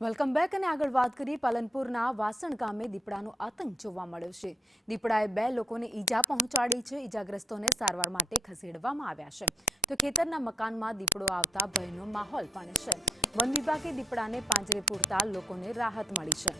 Welcome back અને આગળ વાત કરીએ પાલનપુરના વાસણ ગામે દીપડાનો આતંક જોવા મળ્યો છે। દીપડાએ 2 લોકોને ઈજા પહોંચાડી છે। ઈજાગ્રસ્તોને સારવાર માટે ખસેડવામાં આવ્યા છે। તો ખેતરના મકાનમાં દીપડો આવતા ભયનો માહોલ પણ છે। વન વિભાગે દીપડાને પાંજરે પૂરતા લોકોને રાહત મળી છે।